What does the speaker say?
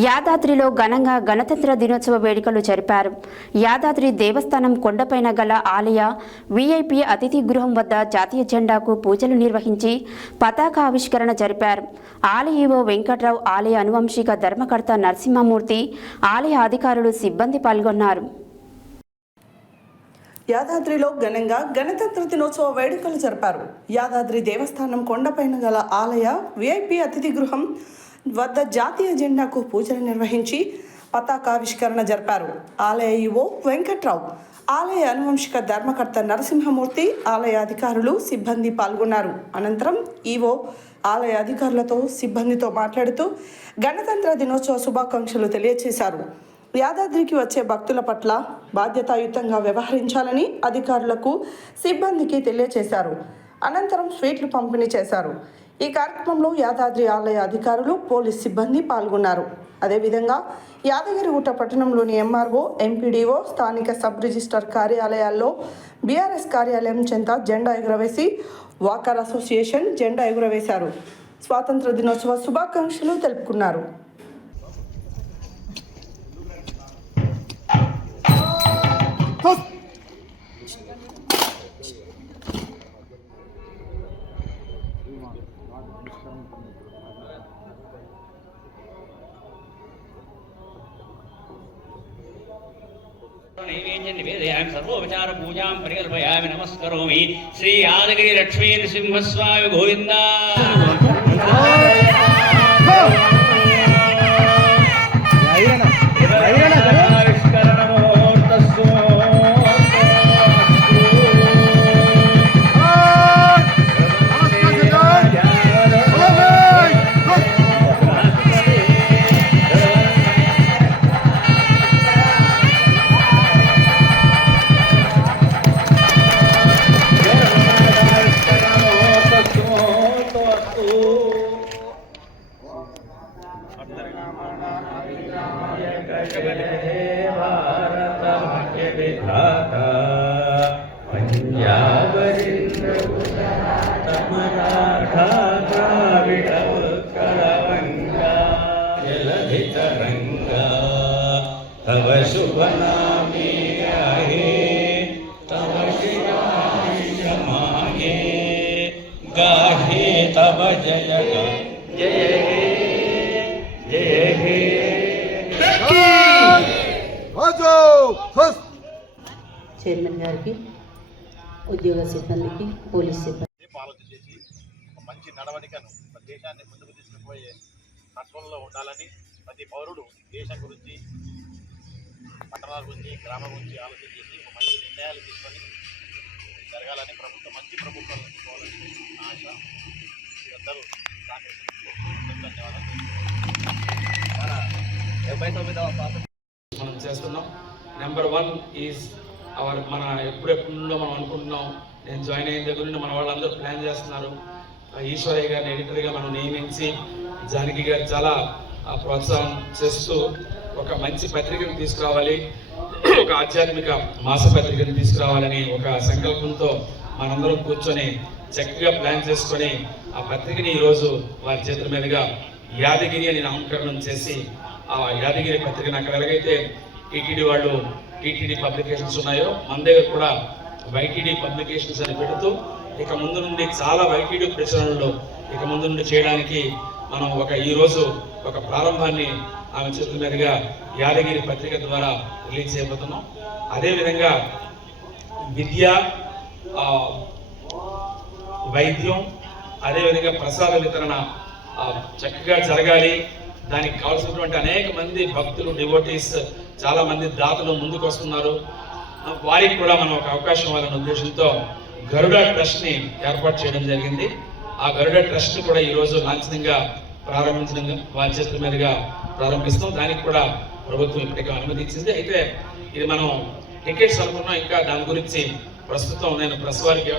యాదాద్రిలో ఘనంగా గణతంత్ర దినోత్సవ వేడుకలు జరిపారు. యాదాద్రి దేవస్థానం కొండపైన గల ఆలయ వీఐపీ అతిథి గృహం వద్ద జాతీయ జెండాకు పూజలు నిర్వహించి పతాక ఆవిష్కరణ జరిపారు. ఆలయ ఈవో వెంకట్రావు, ఆలయ అనువంశిక ధర్మకర్త నరసింహమూర్తి, ఆలయ అధికారులు, సిబ్బంది పాల్గొన్నారు. యాదాద్రిలో ఘనంగా గణతంత్ర దినోత్సవ వేడుకలు జరిపారు. యాదాద్రి దేవస్థానం కొండపైన గల ఆలయ వీఐపీ అతిథి గృహం వద్ద జాతీయ జెండాకు పూజలు నిర్వహించి పతాకావిష్కరణ జరిపారు. ఆలయ ఈవో వెంకట్రావు, ఆలయ అనువంశిక ధర్మకర్త నరసింహమూర్తి, ఆలయ అధికారులు, సిబ్బంది పాల్గొన్నారు. అనంతరం ఈవో ఆలయ అధికారులతో, సిబ్బందితో మాట్లాడుతూ గణతంత్ర దినోత్సవ శుభాకాంక్షలు తెలియజేశారు. యాదాద్రికి వచ్చే భక్తుల పట్ల బాధ్యతాయుతంగా వ్యవహరించాలని అధికారులకు, సిబ్బందికి తెలియజేశారు. అనంతరం స్వీట్లు పంపిణీ చేశారు. ఈ కార్యక్రమంలో యాదాద్రి ఆలయ అధికారులు, పోలీస్ సిబ్బంది పాల్గొన్నారు. అదేవిధంగా యాదగిరిగుట్ట పట్టణంలోని ఎంఆర్ఓ, ఎంపీడీఓ, స్థానిక సబ్ రిజిస్టర్ కార్యాలయాల్లో బీఆర్ఎస్ కార్యాలయం చెంత జెండా ఎగురవేసి వాకర్ అసోసియేషన్ జెండా ఎగురవేశారు. స్వాతంత్ర దినోత్సవ శుభాకాంక్షలు తెలుపుకున్నారు. नैवेद्य निवेदयामि सर्वोपचार पूजां परिकल्पयामि नमस्करोमि श्री यादगिरि लक्ष्मी नृसिंहस्वामी गोविंद भारत भाग्य विधाता पंजाब मराठा द्राविड उत्कल बंगा जलधि तरंगा तव शुभ नामे गाहे तव शिवाय मागे गाहे तव जय जय जय हे చైర్మన్ గారికి, ఉద్యోగ సిబ్బందికి, పోలీస్ సిబ్బంది ఆలోచన చేసి మంచి నడవడికను దేశాన్ని ముందుకు తీసుకుపోయే తత్వంలో ఉండాలని ప్రతి పౌరుడు దేశం గురించి, పట్టణాల గురించి, గ్రామం గురించి ఆలోచన చేసి మంచి నిర్ణయాలు తీసుకొని జరగాలని మంచి ప్రభుత్వాలు తీసుకోవాలని ఆశ. అందరూ ధన్యవాదాలు. మనం చేస్తున్నాం. నెంబర్ 1 ఈజ్ మన ఎప్పుడెప్పుడులో మనం అనుకుంటున్నాం. నేను జాయిన్ అయిన దగ్గర నుండి మన వాళ్ళందరూ ప్లాన్ చేస్తున్నారు. ఈశ్వరయ్య గారిని ఎడిటర్గా మనం నియమించి జానకి గారు చాలా ప్రోత్సాహం చేస్తూ ఒక మంచి పత్రికను తీసుకురావాలి, ఒక ఆధ్యాత్మిక మాసపత్రికను తీసుకురావాలని ఒక సంకల్పంతో మనందరం కూర్చొని చక్కగా ప్లాన్ చేసుకొని ఆ పత్రికని ఈరోజు వారి చేతుల మీదుగా యాదగిరి అని నామకరణం చేసి ఆ యాదగిరి పత్రికను అక్కడ ఎలాగైతే టీటీడీ వాళ్ళు టీటీడీ పబ్లికేషన్స్ ఉన్నాయో మన దగ్గర కూడా వైటీడీ పబ్లికేషన్స్ అని పెడుతూ ఇక ముందు నుండి చాలా వైటీడీ ప్రచురణలు ఇక ముందు నుండి చేయడానికి మనం ఈరోజు ఒక ప్రారంభాన్ని ఆమె చేతుల మీదుగా యాదగిరి పత్రిక ద్వారా రిలీజ్ చేయబోతున్నాం. అదేవిధంగా విద్య, వైద్యం, అదేవిధంగా ప్రసాద వితరణ చక్కగా జరగాలి. దానికి కావాల్సినటువంటి అనేక మంది భక్తులు, డివోటీస్, చాలా మంది దాతలు ముందుకు వస్తున్నారు. వారికి కూడా మనం ఒక అవకాశం ఇవ్వాలనే ఉద్దేశంతో గరుడ ట్రస్ట్ని ఏర్పాటు చేయడం జరిగింది. ఆ గరుడ ట్రస్ట్ కూడా ఈరోజు లాంఛనంగా ప్రారంభించడం, వారి చేతుల మీదుగా ప్రారంభిస్తాం. దానికి కూడా ప్రభుత్వం ఇప్పటికే అనుమతి ఇచ్చింది. అయితే ఇది మనం టికెట్స్ అనుకున్నాం, ఇంకా దాని గురించి ప్రస్తుతం నేను ప్రెస్ వారికి